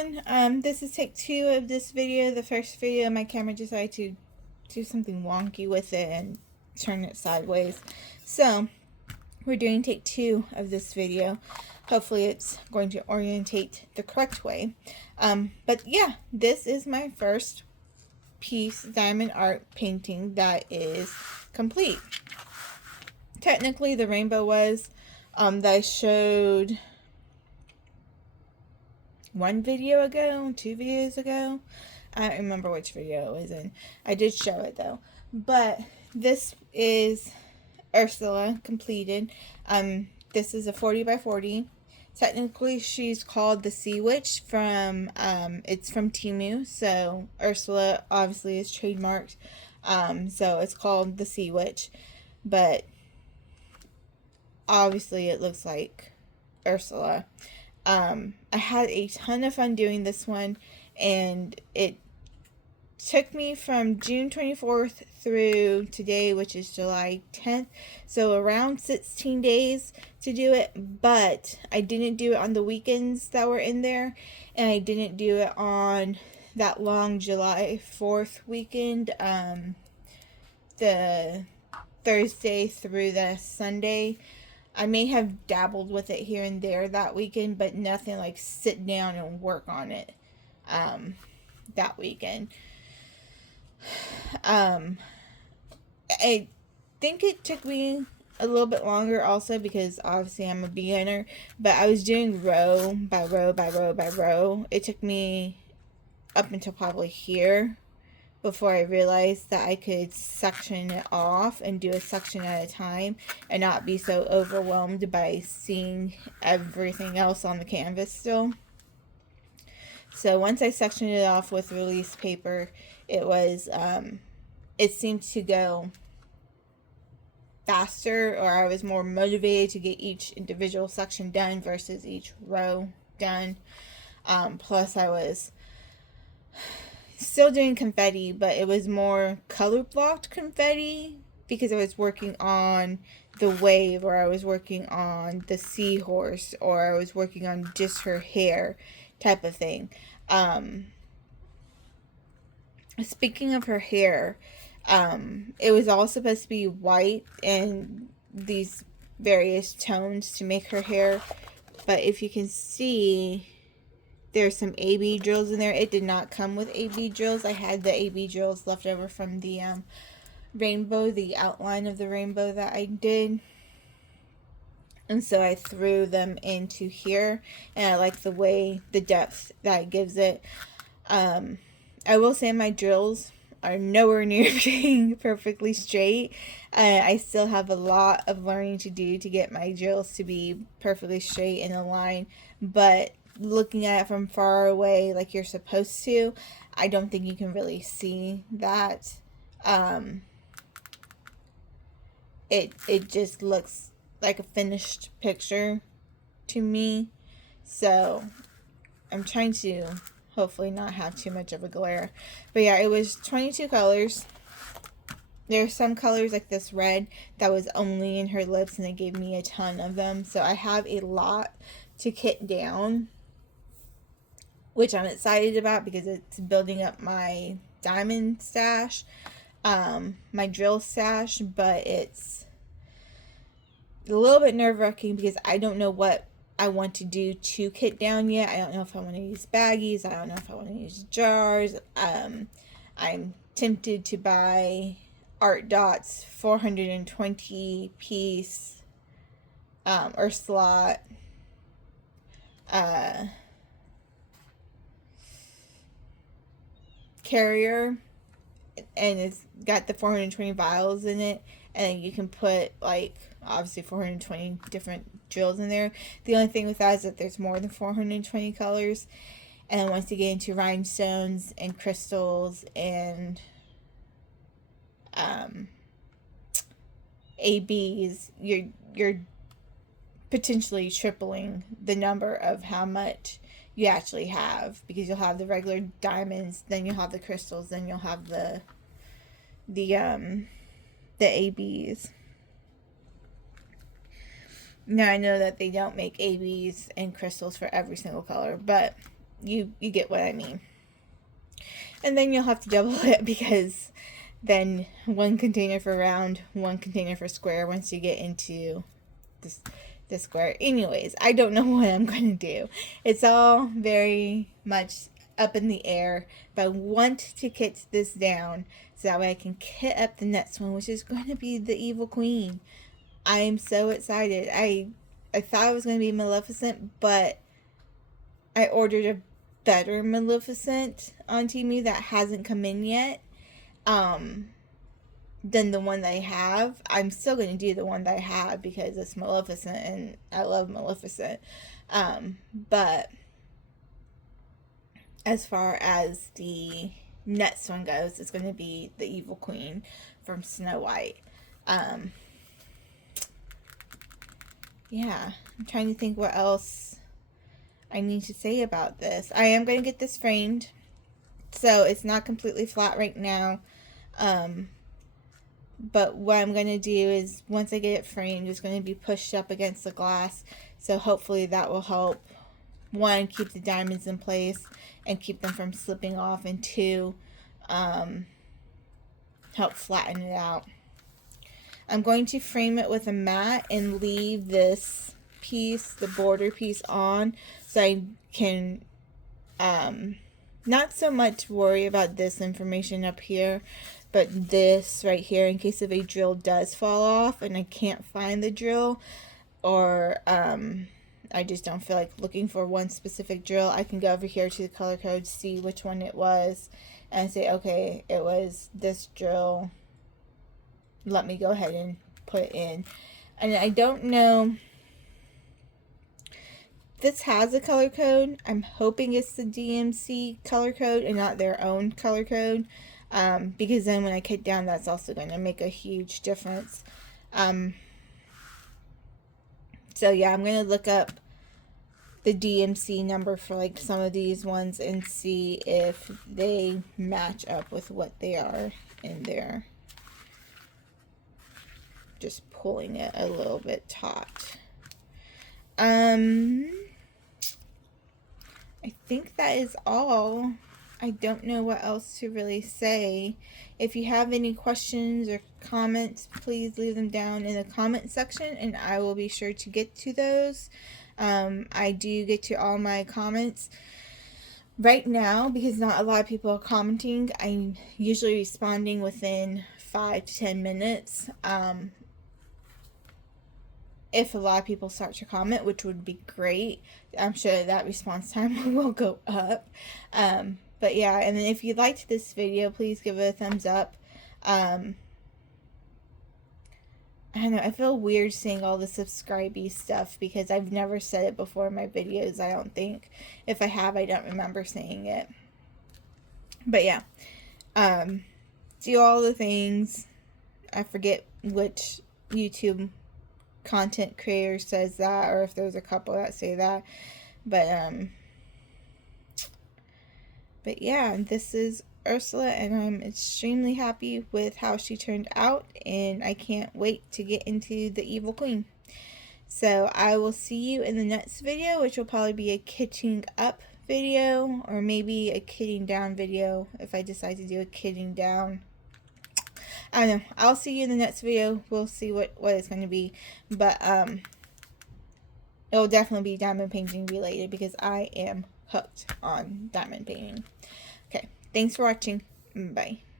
everyone. This is take 2 of this video. The first video, my camera decided to do something wonky with it and turn it sideways. So, we're doing take 2 of this video. Hopefully it's going to orientate the correct way. But yeah, this is my first piece diamond art painting that is complete. Technically, the rainbow was that I showed 1 video ago, 2 videos ago. I don't remember which video it was in. I did show it though. But this is Ursula completed. This is a 40 by 40. Technically, she's called the Sea Witch from, it's from Temu. So Ursula obviously is trademarked. So it's called the Sea Witch. But obviously it looks like Ursula. I had a ton of fun doing this one, and it took me from June 24th through today, which is July 10th, so around 16 days to do it, but I didn't do it on the weekends that were in there, and I didn't do it on that long July 4th weekend, the Thursday through the Sunday. I may have dabbled with it here and there that weekend, but nothing like sit down and work on it that weekend. I think it took me a little bit longer also because obviously I'm a beginner, but I was doing row by row by row by row. It took me up until probably here before I realized that I could section it off and do a section at a time and not be so overwhelmed by seeing everything else on the canvas still. So once I sectioned it off with release paper, it was, it seemed to go faster, or I was more motivated to get each individual section done versus each row done. Plus I was still doing confetti, but it was more color blocked confetti because I was working on the wave, or I was working on the seahorse, or I was working on just her hair type of thing. Speaking of her hair, it was all supposed to be white and these various tones to make her hair, but if you can see, there's some AB drills in there. It did not come with AB drills. I had the AB drills left over from the rainbow, the outline of the rainbow that I did. And so I threw them into here, and I like the way, the depth that it gives it. I will say my drills are nowhere near being perfectly straight. I still have a lot of learning to do to get my drills to be perfectly straight in a line, but looking at it from far away like you're supposed to, I don't think you can really see that. It just looks like a finished picture to me, so I'm trying to hopefully not have too much of a glare. But yeah, it was 22 colors. There's some colors like this red that was only in her lips, and they gave me a ton of them, so I have a lot to kit down, which I'm excited about because it's building up my diamond stash, my drill stash, but it's a little bit nerve-wracking because I don't know what I want to do to kit down yet. I don't know if I want to use baggies. I don't know if I want to use jars. I'm tempted to buy Art Dot's 420 piece or slot carrier, and it's got the 420 vials in it, and you can put like obviously 420 different drills in there. The only thing with that is that there's more than 420 colors, and once you get into rhinestones and crystals and ABs, you're potentially tripling the number of how much you actually have, because you'll have the regular diamonds, then you'll have the crystals, then you'll have the ABs. Now I know that they don't make ABs and crystals for every single color, but you get what I mean. And then you'll have to double it, because then one container for round, one container for square once you get into the square. Anyways, I don't know what I'm going to do. It's all very much up in the air, but I want to kit this down so that way I can kit up the next one, which is going to be the Evil Queen. I am so excited. I thought it was going to be Maleficent, but I ordered a better Maleficent on Temu that hasn't come in yet, than the one that I have. I'm still going to do the one that I have because it's Maleficent and I love Maleficent. But as far as the next one goes, it's going to be the Evil Queen from Snow White. Yeah, I'm trying to think what else I need to say about this. I am going to get this framed, so it's not completely flat right now. But what I'm going to do is, once I get it framed, it's going to be pushed up against the glass. So hopefully that will help, one, keep the diamonds in place and keep them from slipping off, and two, help flatten it out. I'm going to frame it with a mat and leave this piece, the border piece, on, so I can not so much worry about this information up here, but this right here, in case if a drill does fall off and I can't find the drill, or I just don't feel like looking for one specific drill, I can go over here to the color code, see which one it was, and say, okay, it was this drill. Let me go ahead and put it in. And I don't know, this has a color code. I'm hoping it's the DMC color code and not their own color code, because then when I kit down, that's also going to make a huge difference. So yeah, I'm going to look up the DMC number for like some of these ones and see if they match up with what they are in there. Just pulling it a little bit taut. I think that is all. I don't know what else to really say. If you have any questions or comments, please leave them down in the comment section and I will be sure to get to those. I do get to all my comments. Right now, because not a lot of people are commenting, I'm usually responding within 5 to 10 minutes. If a lot of people start to comment, which would be great, I'm sure that response time will go up. But yeah, and then if you liked this video, please give it a thumbs up. I don't know, I feel weird saying all the subscribe-y stuff because I've never said it before in my videos, I don't think. If I have, I don't remember saying it. But yeah, do all the things. I forget which YouTube content creator says that, or if there's a couple that say that, but yeah, this is Ursula and I'm extremely happy with how she turned out, and I can't wait to get into the Evil Queen. So I will see you in the next video, which will probably be a kitting up video, or maybe a kitting down video if I decide to do a kitting down. I don't know. I'll see you in the next video. We'll see what it's going to be. But it will definitely be diamond painting related because I am hooked on diamond painting. Okay. Thanks for watching. Bye.